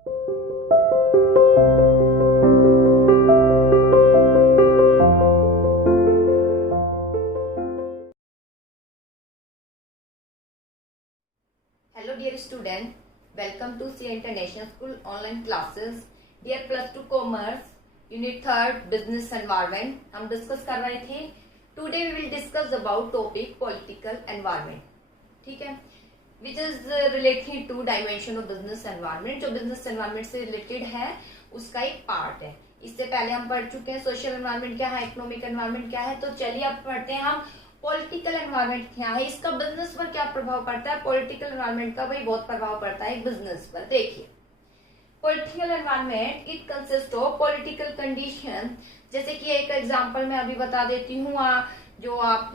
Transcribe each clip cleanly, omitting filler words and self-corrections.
Hello dear student, welcome to CA International School online classes. Dear plus 2 commerce unit 3 business environment हम discuss कर रहे थे. Today we will discuss about topic political environment. ठीक है, which is related to dimension of business environment. जो business environment से related है उसका एक पार्ट है. इससे पहले हम पढ़ चुके हैं सोशल एनवायरनमेंट क्या है, इकोनॉमिक एनवायरनमेंट क्या है. तो चलिए अब पढ़ते हैं हम पॉलिटिकल एनवायरनमेंट क्या है, इसका बिजनेस पर क्या प्रभाव पड़ता है. पॉलिटिकल एनवायरनमेंट का भाई बहुत प्रभाव पड़ता है बिजनेस पर. देखिए, political environment it consist of political condition. जैसे कि एक एग्जांपल मैं अभी बता देती हूँ. जो आप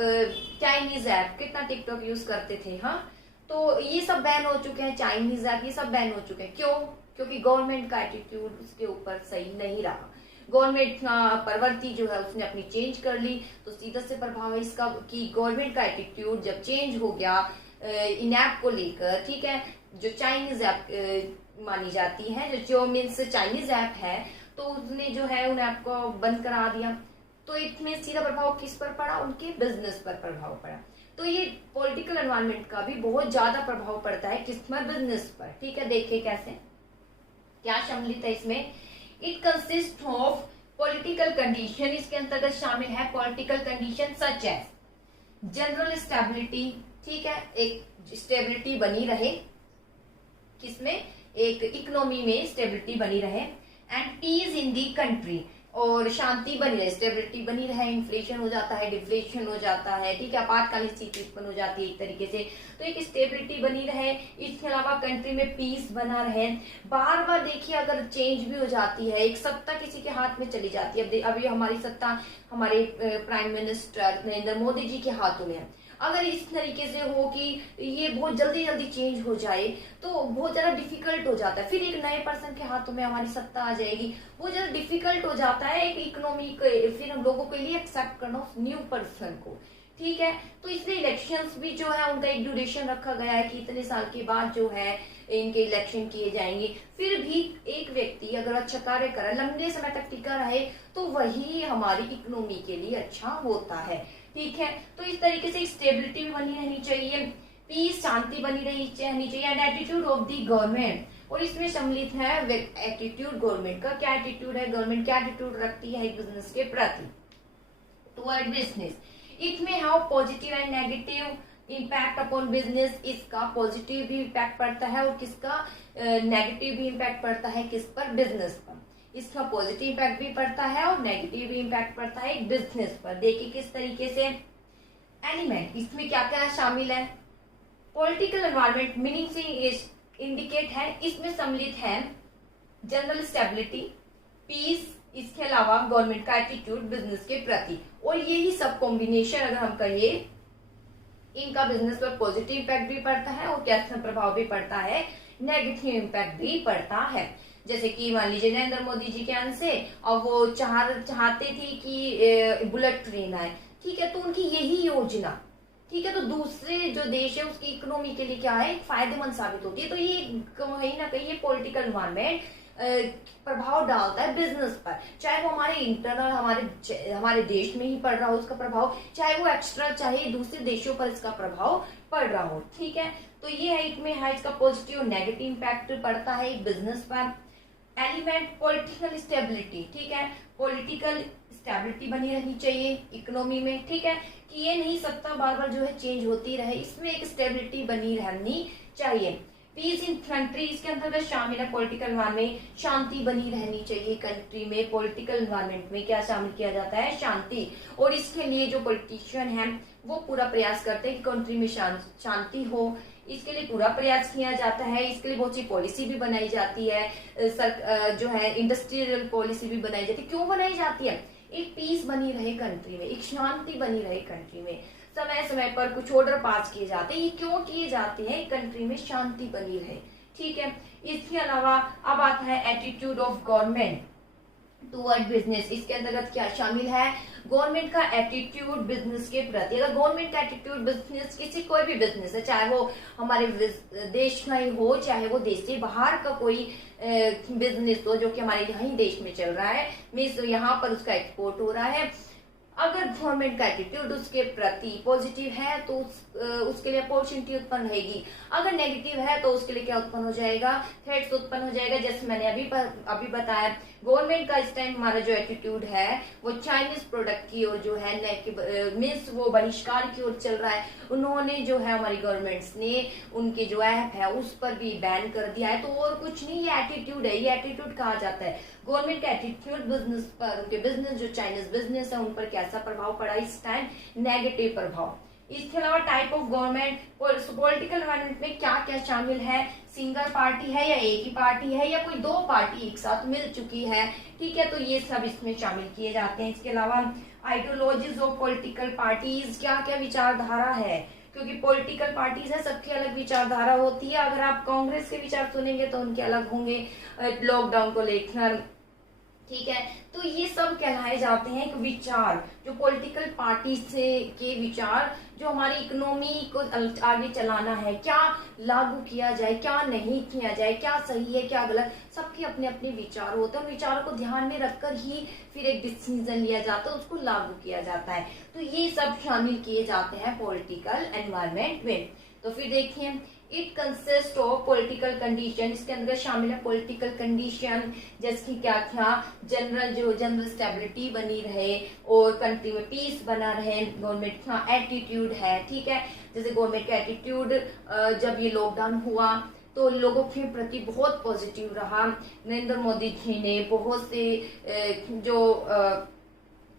चाइनीज ऐप कितना टिकटॉक यूज करते थे, हाँ, तो ये सब बैन हो चुके हैं. चाइनीज ऐप ये सब बैन हो चुके हैं. क्यों? क्योंकि गवर्नमेंट का एटीट्यूड उसके ऊपर सही नहीं रहा. गवर्नमेंट प्रवृत्ति जो है उसने अपनी चेंज कर ली. तो सीधा से प्रभाव है इसका कि गवर्नमेंट का एटीट्यूड जब चेंज हो गया इन ऐप को लेकर, ठीक है, जो चाइनीज ऐप मानी जाती है, जो मीन्स चाइनीज ऐप है, तो उसने जो है उन ऐप को बंद करा दिया. तो इसमें सीधा प्रभाव किस पर पड़ा? उनके बिजनेस पर प्रभाव पड़ा. तो ये पॉलिटिकल एनवायरनमेंट का भी बहुत ज्यादा प्रभाव पड़ता है किस पर? बिजनेस पर. ठीक है, देखिए कैसे क्या सम्मिलित है इसमें. It consist of political condition. इसके अंतर्गत शामिल है political condition such as general stability. ठीक है, एक स्टेबिलिटी बनी रहे किसमें? एक इकोनॉमी में स्टेबिलिटी बनी रहे. And peace in the country, और शांति बनी रहे, स्टेबिलिटी बनी रहे. इन्फ्लेशन हो जाता है, डिफ्लेशन हो जाता है, ठीक है, आपातकालीन स्थिति उत्पन्न हो जाती है एक तरीके से. तो एक स्टेबिलिटी बनी रहे. इसके अलावा कंट्री में पीस बना रहे. बार बार देखिए अगर चेंज भी हो जाती है, एक सत्ता किसी के हाथ में चली जाती है. अभी हमारी सत्ता हमारे प्राइम मिनिस्टर नरेंद्र मोदी जी के हाथों में है. अगर इस तरीके से हो कि ये बहुत जल्दी जल्दी चेंज हो जाए तो बहुत ज्यादा डिफिकल्ट हो जाता है. फिर एक नए पर्सन के हाथों में हमारी सत्ता आ जाएगी, बहुत ज्यादा डिफिकल्ट हो जाता है एक इकोनॉमी को फिर हम लोगों के लिए एक्सेप्ट करना उस न्यू पर्सन को. ठीक है, तो इसलिए इलेक्शंस भी जो है उनका एक ड्यूरेशन रखा गया है कि इतने साल के बाद जो है इनके इलेक्शन किए जाएंगे. फिर भी एक व्यक्ति अगर अच्छा कार्य करे, लंबे समय तक टिका रहे, तो वही हमारी इकोनॉमी के लिए अच्छा होता है. ठीक है, तो इस तरीके से स्टेबिलिटी भी बनी रहनी चाहिए, पीस शांति बनी रहनी चाहिए. And attitude of the government, और इसमें सम्मिलित है एटीट्यूड गवर्नमेंट का. क्या एटीट्यूड है? गवर्नमेंट क्या एटीट्यूड रखती है एक बिजनेस के प्रति, टुवर्ड बिजनेस. इट में how positive and negative impact upon business. इसका पॉजिटिव भी इम्पैक्ट पड़ता है और किसका नेगेटिव भी इम्पैक्ट पड़ता है किस पर? बिजनेस पर. इसका पॉजिटिव इम्पैक्ट भी पड़ता है और नेगेटिव भी इम्पैक्ट पड़ता है बिजनेस पर. देखिए किस तरीके से. एलिमेंट इसमें क्या क्या शामिल है? पॉलिटिकल एनवायरनमेंट मीनिंग से इंडिकेट है, इसमें सम्मिलित है जनरल स्टेबिलिटी, पीस, इसके अलावा गवर्नमेंट का एटीट्यूड बिजनेस के प्रति. और यही सब कॉम्बिनेशन अगर हम कहिए, इनका बिजनेस पर पॉजिटिव इम्पैक्ट भी पड़ता है और कैसा प्रभाव भी पड़ता है, नेगेटिव इम्पैक्ट भी पड़ता है. जैसे कि मान लीजिए नरेंद्र मोदी जी के अंत से और वो चाहते थी कि बुलेट ट्रेन आए, ठीक है, तो उनकी यही योजना, ठीक है, तो दूसरे जो देश है उसकी इकोनॉमी के लिए क्या है, एक फायदेमंद साबित होती है. तो ये कहीं ना कहीं ये पॉलिटिकल एनवायरनमेंट प्रभाव डालता है बिजनेस पर, चाहे वो हमारे इंटरनल हमारे देश में ही पड़ रहा हो उसका प्रभाव, चाहे वो एक्स्ट्रा चाहे दूसरे देशों पर इसका प्रभाव पड़ रहा हो. ठीक है, तो ये है इसमें है इसका पॉजिटिव और नेगेटिव इम्पैक्ट पड़ता है बिजनेस पर. एलिमेंट पॉलिटिकल स्टेबिलिटी, ठीक है, पॉलिटिकल स्टेबिलिटी बनी रहनी चाहिए इकोनॉमी में. ठीक है, कि ये नहीं सत्ता बार बार जो है चेंज होती रहे, इसमें एक स्टेबिलिटी बनी रहनी चाहिए. पीस इन कंट्री, इसके अंतर्गत शामिल है पॉलिटिकल एनवायरनमेंट, शांति बनी रहनी चाहिए कंट्री में. पॉलिटिकल एनवायरनमेंट में क्या शामिल किया जाता है? शांति. और इसके लिए जो पॉलिटिशियन है वो पूरा प्रयास करते हैं कि कंट्री में शांति हो, इसके लिए पूरा प्रयास किया जाता है. इसके लिए बहुत सी पॉलिसी भी बनाई जाती है, जो है इंडस्ट्रियल पॉलिसी भी बनाई जाती है. क्यों बनाई जाती है? एक पीस बनी रहे कंट्री में, एक शांति बनी रहे कंट्री में. समय समय पर कुछ ऑर्डर पास किए जाते हैं. ये क्यों किए जाते हैं? कंट्री में शांति बनी रहे. ठीक है, इसके अलावा अब आता है attitude of government. Toward business, इसके अंतर्गत क्या शामिल है? गवर्नमेंट का एटीट्यूड बिजनेस के प्रति। अगर गवर्नमेंट का एटीट्यूड बिजनेस, किसी कोई भी बिजनेस है, चाहे वो हमारे देश का ही हो, चाहे वो देश से बाहर का कोई बिजनेस हो जो कि हमारे यहाँ ही देश में चल रहा है, मीन्स यहाँ पर उसका एक्सपोर्ट हो रहा है, अगर गवर्नमेंट का एटीट्यूड उसके प्रति पॉजिटिव है तो उसके लिए अपॉर्चुनिटी उत्पन्न रहेगी। अगर नेगेटिव है तो उसके लिए क्या उत्पन्न हो जाएगा? थ्रेट्स उत्पन्न हो जाएगा। जैसे मैंने अभी बताया, गवर्नमेंट का इस टाइम हमारा जो एटीट्यूड है वो चाइनीज प्रोडक्ट की ओर जो है, मीन्स वो बहिष्कार की ओर चल रहा है। उन्होंने जो है, हमारी गवर्नमेंट्स ने उनके जो ऐप है उस पर भी बैन कर दिया है। तो और कुछ नहीं, ये एटीट्यूड है, ये एटीट्यूड कहा जाता है। गवर्नमेंट का एटीट्यूड बिजनेस पर, उनके बिजनेस जो चाइनीज बिजनेस है उन पर कैसा प्रभाव पड़ा इस टाइम? नेगेटिव प्रभाव। इसके अलावा type of government, political environment में क्या क्या शामिल है? सिंगल पार्टी है या एक ही पार्टी है या कोई दो पार्टी एक साथ मिल चुकी है, ठीक है, तो ये सब इसमें शामिल किए जाते हैं। इसके अलावा आइडियोलॉजीज ऑफ पॉलिटिकल पार्टीज, क्या क्या विचारधारा है, क्योंकि पॉलिटिकल पार्टीज है, सबकी अलग विचारधारा होती है। अगर आप कांग्रेस के विचार सुनेंगे तो उनके अलग होंगे, लॉकडाउन को लेकर, ठीक है। तो ये सब कहलाए जाते हैं कि विचार, जो पॉलिटिकल पार्टी से के विचार, जो हमारी इकोनॉमी को आगे चलाना है, क्या लागू किया जाए, क्या नहीं किया जाए, क्या सही है, क्या गलत, सबके अपने अपने विचार होते हैं। विचारों को ध्यान में रखकर ही फिर एक डिसीजन लिया जाता है, उसको लागू किया जाता है। तो ये सब शामिल किए जाते हैं पॉलिटिकल एनवायरनमेंट में। तो फिर देखिए, it consist of political condition, इसके अंदर शामिल है पॉलिटिकल कंडीशन, जैसे कि क्या क्या जनरल स्टेबिलिटी बनी रहे और कंट्री में पीस बना रहे। गवर्नमेंट का एटीट्यूड है, ठीक है, जैसे गवर्नमेंट का एटीट्यूड जब ये लॉकडाउन हुआ तो लोगों के प्रति बहुत पॉजिटिव रहा। नरेंद्र मोदी जी ने बहुत से जो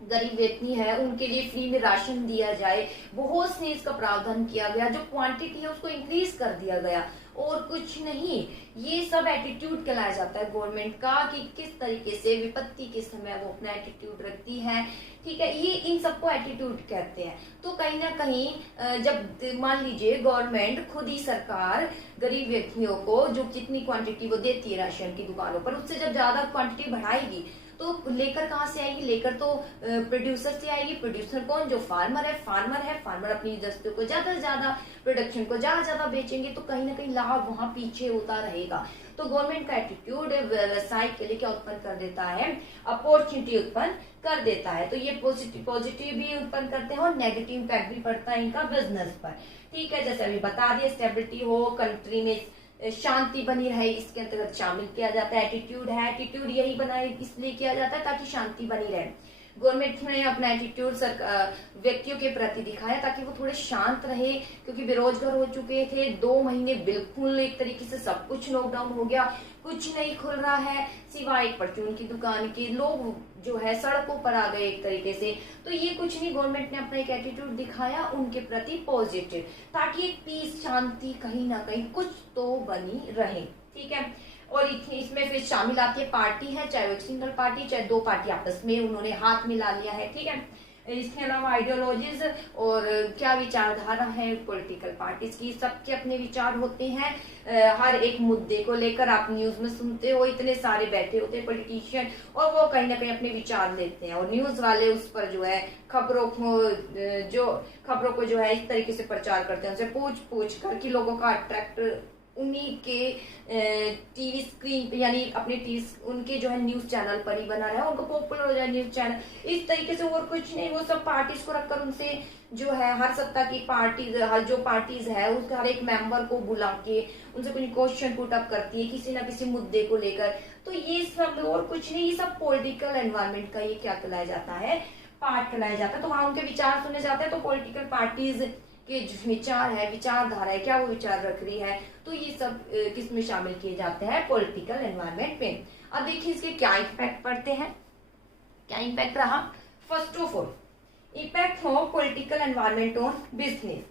गरीब व्यक्ति है उनके लिए फ्री में राशन दिया जाए, बहुत से इसका प्रावधान किया गया, जो क्वांटिटी है उसको इंक्रीज कर दिया गया, और कुछ नहीं। ये सब एटीट्यूड कहलाया जाता है गवर्नमेंट का, कि किस तरीके से विपत्ति के समय वो अपना एटीट्यूड रखती है, ठीक है, ये इन सबको एटीट्यूड कहते हैं। तो कहीं ना कहीं जब मान लीजिए गवर्नमेंट खुद ही, सरकार गरीब व्यक्तियों को जो कितनी क्वांटिटी वो देती है राशन की दुकानों पर, उससे जब ज्यादा क्वांटिटी बढ़ाएगी तो लेकर कहाँ से आएगी? लेकर तो प्रोड्यूसर से आएगी। प्रोड्यूसर कौन? जो फार्मर है। फार्मर अपनी दस्तों को ज्यादा से ज्यादा, प्रोडक्शन को ज्यादा ज्यादा बेचेंगे, तो कहीं ना कहीं लाभ वहां पीछे होता रहेगा। तो गवर्नमेंट का एटीट्यूड व्यवसाय के लिए क्या उत्पन्न कर देता है? अपॉर्चुनिटी उत्पन्न कर देता है। तो ये पॉजिटिव भी उत्पन्न करते हैं और नेगेटिव इम्पैक्ट भी पड़ता है इनका बिजनेस पर, ठीक है। जैसे अभी बता दिया, स्टेबिलिटी हो, कंट्री में शांति बनी रहे, इसके अंतर्गत शामिल किया जाता है। एटीट्यूड है, एटीट्यूड यही बनाए इसलिए किया जाता है ताकि शांति बनी रहे। गवर्नमेंट ने अपना एटीट्यूड व्यक्तियों के प्रति दिखाया ताकि वो थोड़े शांत रहे, क्योंकि बेरोजगार हो चुके थे। 2 महीने बिल्कुल एक तरीके से सब कुछ लॉकडाउन हो गया, कुछ नहीं खुल रहा है सिवाय एक परचून की दुकान के। लोग जो है सड़कों पर आ गए एक तरीके से। तो ये कुछ नहीं, गवर्नमेंट ने अपना एक एटीट्यूड दिखाया उनके प्रति पॉजिटिव, ताकि एक पीस, शांति कहीं ना कहीं कुछ तो बनी रहे, ठीक है। और इसमें फिर शामिल आती है पार्टी है, चाहे वो एक सिंगल पार्टी, चाहे 2 पार्टी आपस में उन्होंने हाथ मिला लिया है, ठीक है। इसके अलावा आइडियोलॉजीज और क्या विचारधारा है पॉलिटिकल पार्टीज की, सबके अपने विचार होते हैं। हर एक मुद्दे को लेकर आप न्यूज में सुनते हो, इतने सारे बैठे होते हैं पॉलिटिशियन, और वो कहीं ना कहीं अपने विचार देते हैं, और न्यूज वाले उस पर जो है खबरों को जो है इस तरीके से प्रचार करते हैं, उनसे पूछ कर कि लोगों का अट्रैक्ट उन्हीं के टीवी स्क्रीन पे, यानी अपने उनके जो है न्यूज चैनल पर ही बना रहा है, उनको पॉपुलर हो जाए न्यूज चैनल, इस तरीके से। और कुछ नहीं, वो सब पार्टीज को रखकर उनसे जो है हर सत्ता की पार्टीज, हर जो पार्टीज है उसके हर एक मेंबर को बुला के उनसे कुछ क्वेश्चन पुट अप करती है किसी ना किसी मुद्दे को लेकर। तो ये सब और कुछ नहीं, ये सब पॉलिटिकल एनवायरनमेंट का ये क्या कहलाया जाता है? पार्ट कहलाया जाता है। तो वहां उनके विचार सुने जाते हैं। तो पॉलिटिकल पार्टीज के जो विचार है, विचारधारा है, क्या वो विचार रख रही है, तो ये सब किस में शामिल किए जाते हैं? पॉलिटिकल एनवायरनमेंट में। अब देखिए इसके क्या इम्पैक्ट पड़ते हैं, क्या इम्पैक्ट रहा। First of all, impact of political environment on business.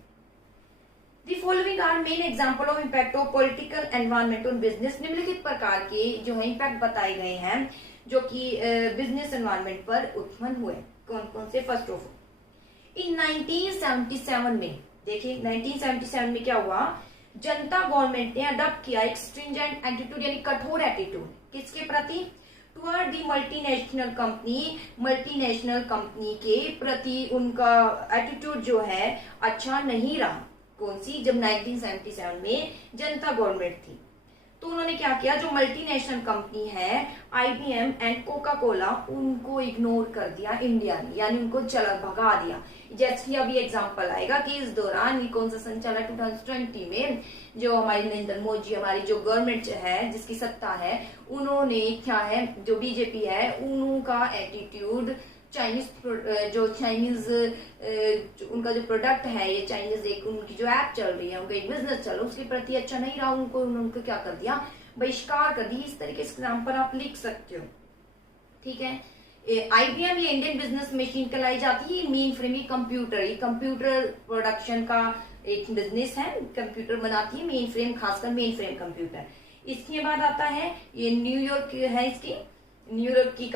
The following are main example of impact of political environment on business. निम्नलिखित प्रकार के जो है इम्पैक्ट बताए गए हैं जो कि बिजनेस एनवायरनमेंट पर उत्पन्न हुए। कौन कौन से? फर्स्ट ऑफ ऑल, इन 1977 में, देखिए 1977 में क्या हुआ, जनता गवर्नमेंट ने अडॉप्ट किया एक स्ट्रिंजेंट एटीट्यूड, यानी कठोर एटीट्यूड, किसके प्रति? टुवर्ड दी मल्टीनेशनल कंपनी के प्रति उनका एटीट्यूड जो है अच्छा नहीं रहा। कौन सी? जब 1977 में जनता गवर्नमेंट थी तो उन्होंने क्या किया, जो मल्टीनेशनल कंपनी है IBM एंड कोका कोला, उनको इग्नोर कर दिया इंडिया ने, यानी उनको चला भगा दिया। जैसे अभी एग्जांपल आएगा कि इस दौरान ये कौन सा सन चला 2020 में, जो हमारी नरेंद्र मोदी हमारी जो गवर्नमेंट है जिसकी सत्ता है, उन्होंने क्या है, जो बीजेपी है उनका एटीट्यूड चाइनीज उनका जो प्रोडक्ट है, ये चाइनीज एक उनकी जो ऐप चल रही है, उनका एक बिजनेस चल रहा है, उसके प्रति अच्छा नहीं रहा, उनको क्या कर दिया, बहिष्कार कर दी। इस तरीके से एग्जाम्पल आप लिख सकते हो। ठीक है, IBM ये इंडियन बिजनेस मशीन कहलाई जाती है। मेन फ्रेम ये कंप्यूटर प्रोडक्शन का एक बिजनेस है, कंप्यूटर बनाती है, मेन फ्रेम, खासकर मेन फ्रेम कंप्यूटर। इसके बाद आता है ये न्यूयॉर्क है, इसकी न्यूयॉर्क की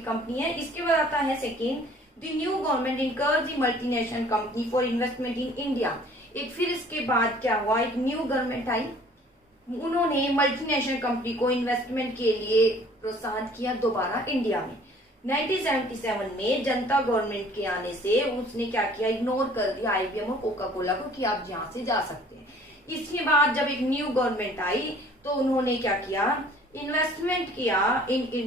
कंपनी है। इसके बाद आता है second, the new government encourage the multinational company for investment in India. एक फिर इसके बाद क्या हुआ, एक न्यू गवर्नमेंट आई, उन्होंने मल्टीनेशनल कंपनी को इन्वेस्टमेंट के लिए प्रोत्साहन किया दोबारा इंडिया में। 1977 में जनता गवर्नमेंट के आने से उसने क्या किया, इग्नोर कर दिया IBM और कोका कोला को कि आप यहाँ से जा सकते हैं। इसके बाद जब एक न्यू गवर्नमेंट आई तो उन्होंने क्या किया, इन्वेस्टमेंट किया,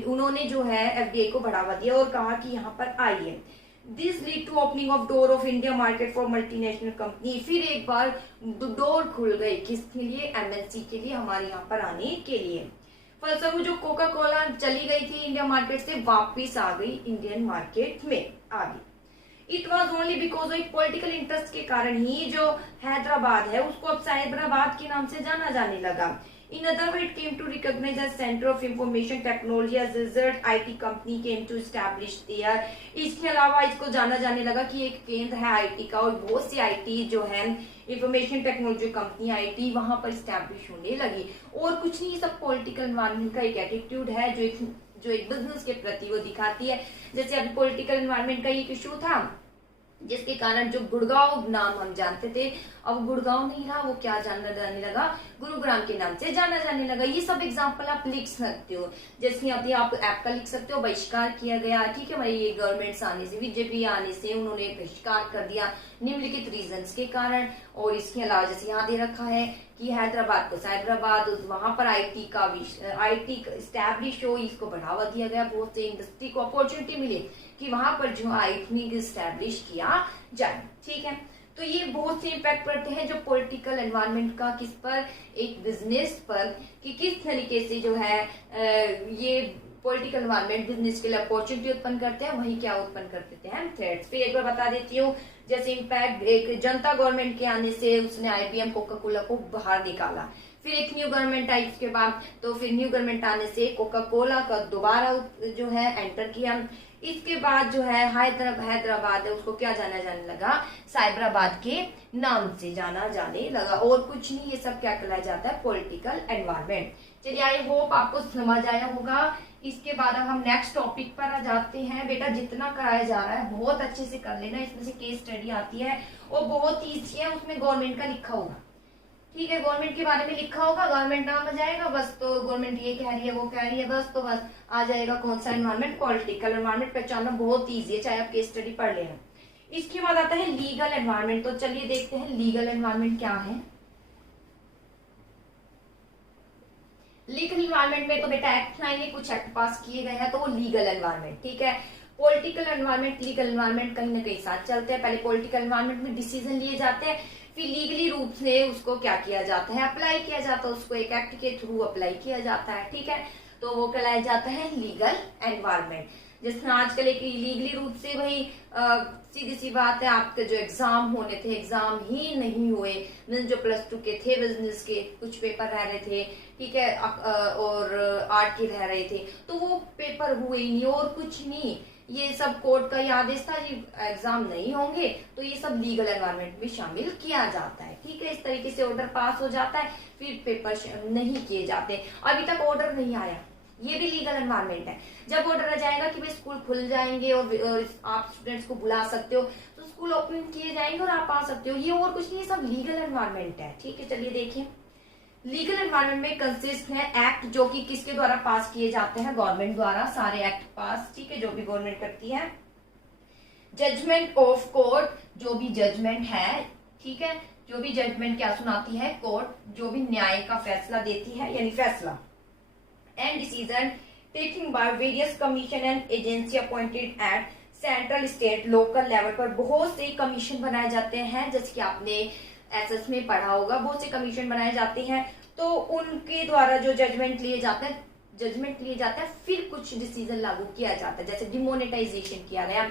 उन्होंने जो है FDI को बढ़ावा दिया और कहा कि यहाँ पर आइए। This lead to opening of door of India market for multinational company. फिर एक बार डोर खुल गई, किसके लिए, MNC के लिए, हमारे यहाँ पर आने के लिए। फलस्वरूप जो कोका कोला चली गई थी इंडिया मार्केट से, वापिस आ गई इंडियन मार्केट में आ गई। It was only because of political interest के कारण ही जो हैदराबाद है उसको अब साइबराबाद के नाम से जाना जाने लगा। In other words, it came to recognize as center of information technology as a result IT company came to establish there. इसके अलावा इसको जाना जाने लगा कि एक केंद्र है IT का और बहुत सी IT जो है इंफॉर्मेशन टेक्नोलॉजी कंपनी IT वहां पर स्टैब्लिश होने लगी। और कुछ नहीं, सब पॉलिटिकल एनवायरमेंट का एक एटीट्यूड है जो एक बिजनेस के प्रति वो दिखाती है। जैसे अभी पॉलिटिकल एनवायरमेंट का एक इशू था जिसके कारण जो गुड़गांव नाम हम जानते थे, अब गुड़गांव नहीं रहा, वो क्या जाना जाने लगा, गुरुग्राम के नाम से जाना जाने लगा। ये सब एग्जांपल आप लिख सकते हो। जैसे अभी आप ऐप का लिख सकते हो, बहिष्कार किया गया, ठीक है भाई, ये गवर्नमेंट आने से, बीजेपी आने से उन्होंने बहिष्कार कर दिया निम्नलिखित रीजंस के कारण। और इसके अलावा जैसे यहाँ दे रखा है कि हैदराबाद को साइबराबाद, वहां पर IT स्टैब्लिश हो, इसको बढ़ावा दिया गया, बहुत से इंडस्ट्री को अपॉर्चुनिटी मिले कि वहां पर जो IT स्टैब्लिश किया जाए। ठीक है, तो ये बहुत से इम्पैक्ट पड़ते हैं जो पॉलिटिकल एनवायरनमेंट का किस पर, एक बिजनेस पर, कि किस तरीके से जो है ये पॉलिटिकल एनवायरनमेंट बिजनेस के लिए अपॉर्चुनिटी उत्पन्न करते हैं, वही क्या उत्पन्न कर देते हैं, थ्रेट्स। फिर एक बार बता देती हूँ, जैसे इम्पैक्ट, एक जनता गवर्नमेंट के आने से उसने IBM कोका कोला को बाहर निकाला। फिर एक न्यू गवर्नमेंट आई उसके बाद, तो फिर न्यू गवर्नमेंट आने से कोका कोला का दोबारा जो है एंटर किया। इसके बाद जो है हैदराबाद है, उसको क्या जाना जाने लगा, साइबराबाद के नाम से जाना जाने लगा। और कुछ नहीं, ये सब क्या कहलाया जाता है, पॉलिटिकल एनवायरनमेंट। चलिए, आई होप आपको समझ आया होगा। इसके बाद अब हम नेक्स्ट टॉपिक पर आ जाते हैं। बेटा जितना कराया जा रहा है बहुत अच्छे से कर लेना, इसमें से केस स्टडी आती है और बहुत ईजी है, उसमें गवर्नमेंट का लिखा होगा, ठीक है, गवर्नमेंट के बारे में लिखा होगा, गवर्नमेंट नाम आ जाएगा बस, तो गवर्नमेंट ये कह रही है, वो कह रही है, बस तो बस आ जाएगा कौन सा एनवायरनमेंट, पॉलिटिकल एनवायरनमेंट। पहचानना बहुत ईजी है, चाहे आप केस स्टडी पढ़ लेना। इसके बाद आता है लीगल एनवायरनमेंट। तो चलिए देखते हैं लीगल एनवायरनमेंट क्या है। लीगल एनवायरनमेंट में तो बेटा एक्ट 9 ने कुछ एक्ट पास किए गए हैं, तो वो लीगल एनवायरनमेंट, ठीक है। पॉलिटिकल एनवायरनमेंट, लीगल एनवायरनमेंट कहीं ना कहीं साथ चलते हैं। पहले पॉलिटिकल एनवायरनमेंट में डिसीजन लिए जाते हैं, फिर लीगली रूप से उसको क्या किया जाता है, अप्लाई किया जाता है, उसको एक एक्ट के थ्रू अप्लाई किया जाता है, ठीक है। तो वो कहलाया जाता है लीगल एनवायरनमेंट। जिसमें आजकल एक लीगली रूप से भाई सीधी सी बात है, आपके जो एग्जाम होने थे, एग्जाम ही नहीं हुए। जो +2 के थे, बिजनेस के कुछ पेपर रह रहे थे, ठीक है, और आर्ट के रह रहे थे, तो वो पेपर हुए ही नहीं और कुछ नहीं। ये सब कोर्ट का ही आदेश था, ये एग्जाम नहीं होंगे, तो ये सब लीगल एनवायरनमेंट में शामिल किया जाता है, ठीक है। इस तरीके से ऑर्डर पास हो जाता है, फिर पेपर नहीं किए जाते। अभी तक ऑर्डर नहीं आया, ये भी लीगल एनवायरनमेंट है। जब ऑर्डर आ जाएगा कि भाई स्कूल खुल जाएंगे और आप स्टूडेंट्स को बुला सकते हो, तो स्कूल ओपन किए जाएंगे और आप आ सकते हो, ये और कुछ नहीं, सब लीगल एनवायरनमेंट है, ठीक है। चलिए देखिए, लीगल एनवायरनमेंट में कंसिस्ट है एक्ट जो कि किसके द्वारा पास किए जाते हैं, गवर्नमेंट द्वारा सारे एक्ट पास, ठीक है, जो भी गवर्नमेंट करती है। जजमेंट ऑफ कोर्ट, जो भी जजमेंट है, ठीक है, जो भी जजमेंट क्या सुनाती है, कोर्ट जो भी न्याय का फैसला देती है, यानी फैसला। And decision taking by various commission and agency appointed at central, state, local level पर बहुत से कमीशन बनाए जाते हैं, जैसे कि आपने एसएस में पढ़ा होगा, बहुत से कमीशन बनाए जाते हैं, तो उनके द्वारा जो जजमेंट लिए जाते हैं, फिर कुछ डिसीजन लागू किया जाता है, जैसे डिमोनेटाइजेशन किया गया,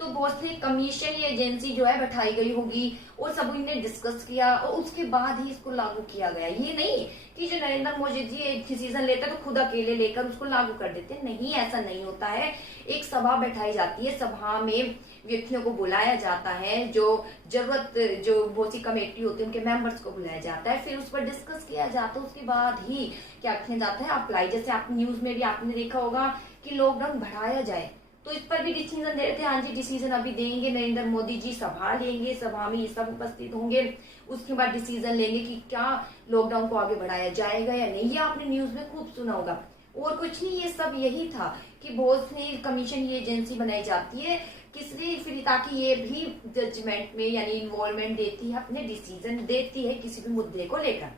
तो बहुत सी कमीशन या एजेंसी जो है बैठाई गई होगी और सब ने डिस्कस किया और उसके बाद ही इसको लागू किया गया। ये नहीं कि जो नरेंद्र मोदी जी एक डिसीजन लेते हैं तो खुद अकेले लेकर उसको लागू कर देते, नहीं, ऐसा नहीं होता है। एक सभा बैठाई जाती है, सभा में व्यक्तियों को बुलाया जाता है, जो बहुत सी कमेटी होती है उनके मेंबर्स को बुलाया जाता है, फिर उस पर डिस्कस किया जाता है, उसके बाद ही क्या किया जाता है, अप्लाई। जैसे आप न्यूज में भी आपने देखा होगा कि लॉकडाउन बढ़ाया जाए, तो इस पर भी डिसीजन दे रहे थे, हाँ जी डिसीजन अभी देंगे, नरेंद्र मोदी जी सभा लेंगे, सभा में ये सब उपस्थित होंगे, उसके बाद डिसीजन लेंगे कि क्या लॉकडाउन को आगे बढ़ाया जाएगा या नहीं। ये आपने न्यूज में खूब सुना होगा। और कुछ नहीं, ये सब यही था कि बहुत सी कमीशन, ये एजेंसी बनाई जाती है किस लिए, फिर ताकि ये भी जजमेंट में यानी इन्वॉल्वमेंट देती है, अपने डिसीजन देती है किसी भी मुद्दे को लेकर।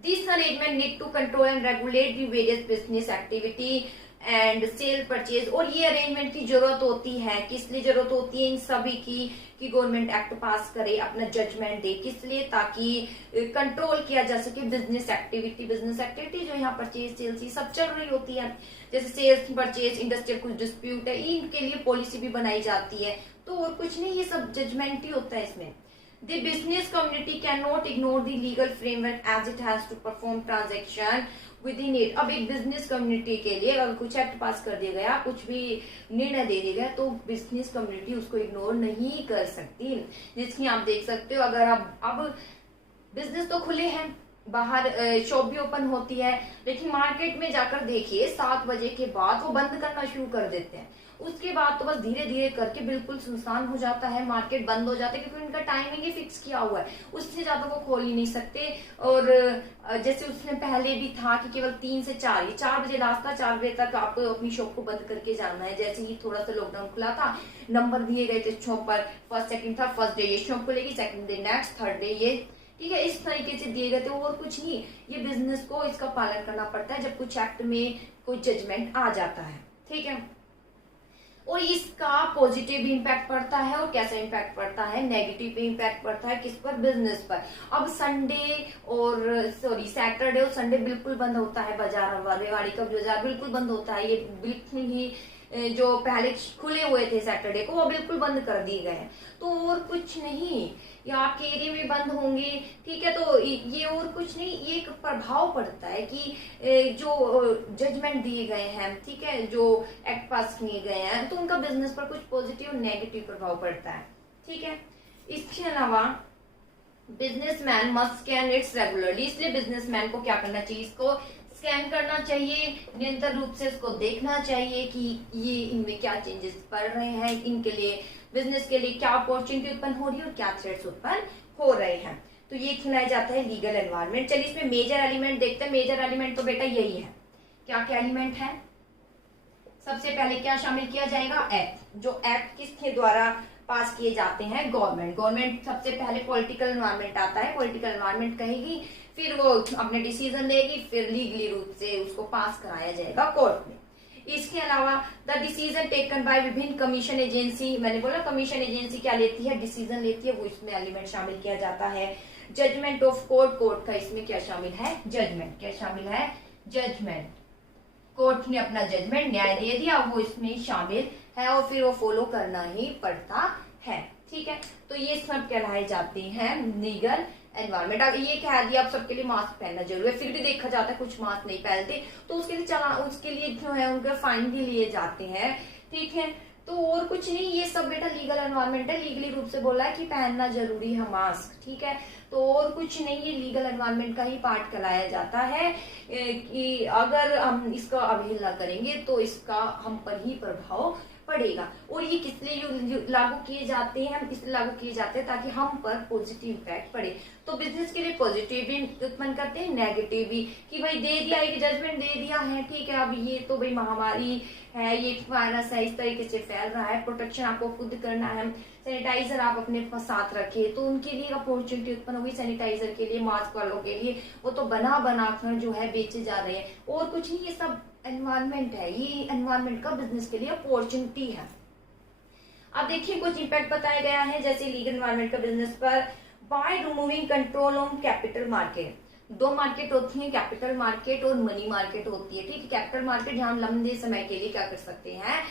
This arrangement need to control and regulate the various business activity and sale purchase. और ये अरेंजमेंट की जरूरत होती है, किस लिए जरूरत होती है इन सभी की, कि गवर्नमेंट एक्ट पास करे, अपना जजमेंट दे, किस लिए, ताकि कंट्रोल किया जा सके बिजनेस एक्टिविटी जो यहाँ परचेज सेल्स ये सब चल रही होती है, जैसे सेल्स परचेज इंडस्ट्रियल कुछ डिस्प्यूट है, इनके लिए पॉलिसी भी बनाई जाती है। तो और कुछ नहीं, ये सब जजमेंट ही होता है इसमें। The business community cannot ignore the legal framework as it has to perform transaction within it। अब एक बिजनेस कम्युनिटी के लिए अगर कुछ एक्ट पास कर दिया गया, कुछ भी निर्णय दे दिया गया, तो बिजनेस कम्युनिटी उसको इग्नोर नहीं कर सकती। जिसकी आप देख सकते हो, अगर अब बिजनेस तो खुले हैं, बाहर शॉप भी ओपन होती है, लेकिन मार्केट में जाकर देखिए 7 बजे के बाद वो बंद करना शुरू कर देते हैं। उसके बाद तो बस धीरे धीरे करके बिल्कुल सुनसान हो जाता है, मार्केट बंद हो जाता है, क्योंकि उनका टाइमिंग ही फिक्स किया हुआ है, उससे ज्यादा वो खोल ही नहीं सकते। और जैसे उसमें पहले भी था कि केवल 3 से 4 बजे लास्ट था, 4 बजे तक आपको अपनी शॉप को बंद करके जाना है। जैसे ही थोड़ा सा लॉकडाउन खुला था, नंबर दिए गए थे शॉप पर, फर्स्ट सेकंड था, फर्स्ट डे ये शॉप खुलेगी, second day next, third day ये, ठीक है, इस तरीके से दिए गए थे। और कुछ नहीं, ये बिजनेस को इसका पालन करना पड़ता है जब कुछ एक्ट में कोई जजमेंट आ जाता है, ठीक है। और इसका पॉजिटिव भी इम्पैक्ट पड़ता है, और कैसा इम्पैक्ट पड़ता है, नेगेटिव भी इम्पैक्ट पड़ता है, किस पर, बिजनेस पर। अब सैटरडे और संडे बिल्कुल बंद होता है, बाजार वाड़ी का बाजार बिल्कुल बंद होता है। ये बिल्कुल ही जो पहले खुले हुए थे सैटरडे को, वो बिल्कुल बंद कर दिए गए हैं। तो और कुछ नहीं, या आपके एरिया में बंद होंगे, ठीक है, तो ये और कुछ नहीं, ये एक प्रभाव पड़ता है कि जो जजमेंट दिए गए हैं, ठीक है, जो एक्ट पास किए गए हैं, तो उनका बिजनेस पर कुछ पॉजिटिव और नेगेटिव प्रभाव पड़ता है, ठीक है। इसके अलावा businessman must scan it's regularly, इसलिए बिजनेसमैन को क्या करना चाहिए, इसको स्कैन करना चाहिए, निरंतर रूप से इसको देखना चाहिए कि ये इनमें क्या चेंजेस पड़ रहे हैं, इनके लिए बिजनेस के लिए क्या अपॉर्चुनिटी उत्पन्न हो रही है और क्या थ्रेट्स उत्पन्न हो रहे हैं। तो ये खिलाया जाता है लीगल एनवायरनमेंट। चलिए इसमें मेजर एलिमेंट देखते हैं। मेजर एलिमेंट तो बेटा यही है, क्या क्या एलिमेंट है। सबसे पहले क्या शामिल किया जाएगा, एक्ट। जो एक्ट किसके द्वारा पास किए जाते हैं, गवर्नमेंट सबसे पहले पॉलिटिकल एनवायरनमेंट आता है, पॉलिटिकल एनवायरनमेंट कहेगी, फिर वो अपने डिसीजन देगी, फिर लीगली रूप से उसको पास कराया जाएगा कोर्ट में। इसके अलावा द डिसीजन टेकन बाय विभिन्न कमीशन एजेंसी, मैंने बोला कमीशन एजेंसी क्या लेती है, डिसीजन लेती है, वो इसमें एलिमेंट शामिल किया जाता है। जजमेंट ऑफ कोर्ट का इसमें क्या शामिल है, जजमेंट। क्या शामिल है, जजमेंट। कोर्ट ने अपना जजमेंट न्याय दे दिया, वो इसमें शामिल है और फिर वो फॉलो करना ही पड़ता है, ठीक है। तो ये सब कहलाए जाते हैं लीगल एनवायरनमेंट। अगर ये कह दिया आप सबके लिए मास्क पहनना जरूरी है, फिर भी देखा जाता है कुछ मास्क नहीं पहनते, तो उसके लिए जो है उनके फाइन भी लिए जाते हैं, ठीक है। तो और कुछ नहीं, ये सब बेटा लीगल एनवायरनमेंट है, लीगली रूप से बोला है कि पहनना जरूरी है मास्क, ठीक है। तो और कुछ नहीं, ये लीगल एनवायरनमेंट का ही पार्ट कहलाया जाता है कि अगर हम इसका अवहेलना करेंगे तो इसका हम पर ही प्रभाव पड़ेगा। और ये किस लिए लागू किए जाते हैं, हम इसलिए लागू किए जाते हैं ताकि हम पर पॉजिटिव इम्पैक्ट पड़े। तो बिजनेस के लिए पॉजिटिव भी उत्पन्न करते हैं, नेगेटिव भी, कि भाई दे दिया, एक जजमेंट दे दिया है, ठीक है, अब ये तो भाई महामारी है, ये वायरस है, इस तरीके से फैल रहा है, प्रोटेक्शन आपको खुद करना है, सैनिटाइजर आप अपने साथ रखे, तो उनके लिए अपॉर्चुनिटी उत्पन्न होगी, सैनिटाइजर के लिए, मास्क वालों के लिए, वो तो बना कर जो है बेचे जा रहे हैं, और कुछ नहीं, ये सब एनवायरमेंट है, ये एनवायरमेंट का बिजनेस के लिए अपॉर्चुनिटी है। अब देखिए कुछ इम्पैक्ट बताया गया है, जैसे लीगल एनवायरमेंट का बिजनेस पर, by removing control on capital market. दो मार्केट होती है, कैपिटल मार्केट और मनी मार्केट होती है, ठीक है। कैपिटल मार्केट जहां लंबे समय के लिए क्या कर सकते हैं,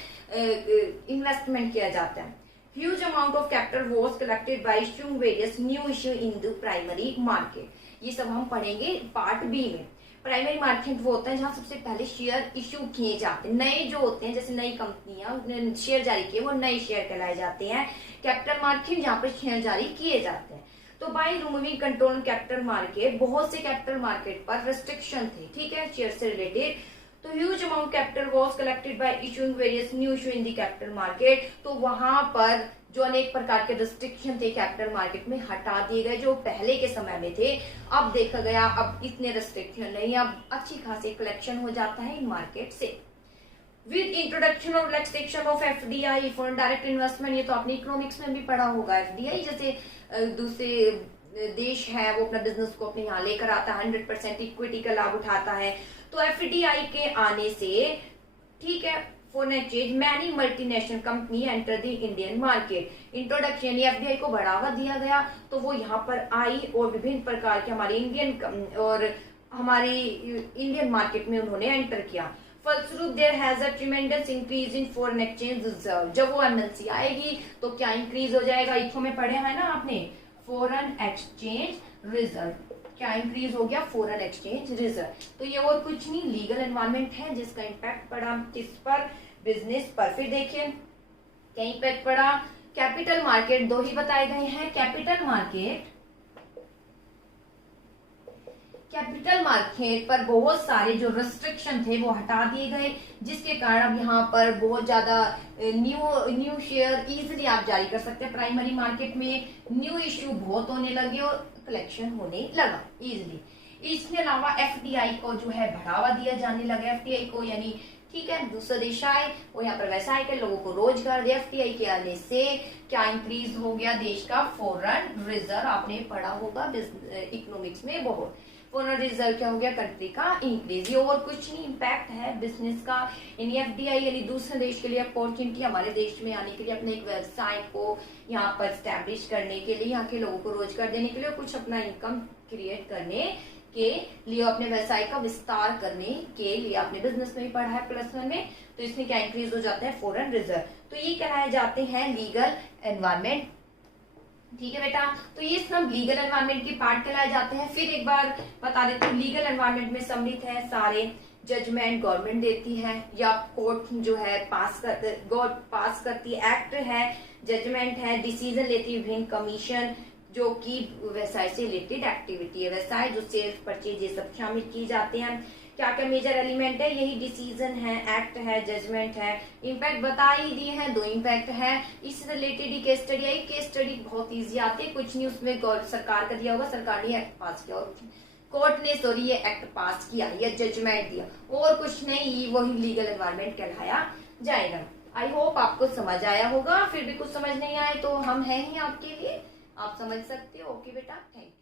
इन्वेस्टमेंट किया जाता है। Huge amount of capital was collected by issuing various new issue in the primary market. ये सब हम पढ़ेंगे पार्ट बी में। प्राइमरी मार्केट वो होता है जहां सबसे पहले शेयर इश्यू किए जाते हैं, नए जो होते हैं, जैसे नई कंपनियां शेयर जारी किए, वो नए शेयर कहलाए जाते हैं। कैपिटल मार्केट जहां पर शेयर जारी किए जाते हैं। तो by removing control capital market, बहुत से कैपिटल मार्केट पर रेस्ट्रिक्शन थे, ठीक है, शेयर से रिलेटेड। तो huge amount capital was collected by issuing various new issue in the capital market. तो वहां पर जो अनेक प्रकार के रिस्ट्रिक्शन थे कैपिटल मार्केट में हटा दिए गए, जो पहले के समय में थे। अब देखा गया अब इतने रिस्ट्रिक्शन नहीं, अब अच्छी खासी कलेक्शन हो जाता है इन मार्केट से। With introduction of relaxation of FDI, foreign direct investment, ये तो आपने इकोनॉमिक्स में भी पढ़ा होगा। एफडीआई जैसे दूसरे देश है वो अपना बिजनेस को अपने यहाँ लेकर आता है, 100% इक्विटी का लाभ उठाता है। तो एफडीआई के आने से, ठीक है, foreign exchange, many multinational company enter the Indian market. Introduction यानी एफडीआई को बढ़ावा दिया गया, तो वो यहाँ पर आई और विभिन्न प्रकार के हमारी इंडियन मार्केट में उन्होंने एंटर किया। फलस्वरूप there has a tremendous increase in foreign exchange reserve. जब वो एमएलसी आएगी तो क्या इंक्रीज हो जाएगा, इको में पढ़े हैं ना आपने, फॉरेन एक्सचेंज रिजर्व, क्या इंक्रीज हो गया, फॉरेन एक्सचेंज रिजर्व। तो ये और कुछ नहीं, लीगल एनवायरमेंट है जिसका इम्पैक्ट पड़ा किस पर, बिजनेस पर। फिर देखिए क्या इम्पैक्ट पड़ा, कैपिटल मार्केट, दो ही बताए गए हैं। कैपिटल मार्केट पर बहुत सारे जो रेस्ट्रिक्शन थे वो हटा दिए गए, जिसके कारण अब यहाँ पर बहुत ज्यादा न्यू शेयर इजीली आप जारी कर सकते हैं। प्राइमरी मार्केट में न्यू इश्यू बहुत होने लगे और कलेक्शन होने लगा इजीली। इसके अलावा एफडीआई को जो है बढ़ावा दिया जाने लगा, एफडीआई को, यानी ठीक है, दूसरे देश आए और यहाँ पर व्यवसाय के लोगों को रोजगार दिया। एफडीआई के आने से क्या इंक्रीज हो गया, देश का फॉरेन रिजर्व, आपने पढ़ा होगा इकोनॉमिक्स में बहुत। फॉरेन रिजर्व क्या हो गया, कंट्री का इंक्रीज। ये और कुछ नहीं, इम्पैक्ट है बिजनेस का। यानी एफडीआई यानी दूसरे देश के लिए अपॉर्चुनिटी, हमारे देश में आने के लिए, अपने एक व्यवसाय को यहाँ पर स्टैब्लिश करने के लिए, यहाँ के लोगों को रोजगार देने के लिए, कुछ अपना इनकम क्रिएट करने के लिए, अपने व्यवसाय का विस्तार करने के लिए। आपने बिजनेस में भी पढ़ा है +1 में, तो इसमें क्या इंक्रीज हो जाता है, फॉरेन रिजर्व। तो ये कहलाए जाते हैं लीगल एनवायरमेंट, ठीक है बेटा। तो ये सब लीगल एनवायरमेंट की पार्ट कहलाए जाते हैं। फिर एक बार बता देते हैं, लीगल एनवायरमेंट में सम्मिलित है सारे जजमेंट गवर्नमेंट देती है या कोर्ट जो है पास करती है, एक्ट है, जजमेंट है, डिसीजन लेती है विभिन्न कमीशन, जो कि व्यवसाय से रिलेटेड एक्टिविटी है, व्यवसाय जो सेल्स परचेज ये सब शामिल की जाते हैं। क्या क्या मेजर एलिमेंट है, यही डिसीजन है, एक्ट है, जजमेंट है। इम्पैक्ट बता ही दिए हैं, 2 इम्पैक्ट है। इससे रिलेटेड ही केस स्टडी आई, केस स्टडी बहुत इजी आती है, कुछ नहीं उसमें सरकार का दिया होगा, सरकार ने एक्ट पास किया, कोर्ट ने ये एक्ट पास किया या जजमेंट दिया, और कुछ नहीं, वही लीगल एनवायरमेंट कहलाया जाएगा। आई होप आपको समझ आया होगा। फिर भी कुछ समझ नहीं आए तो हम हैं ही आपके लिए, आप समझ सकते हो। ओके बेटा, थैंक यू।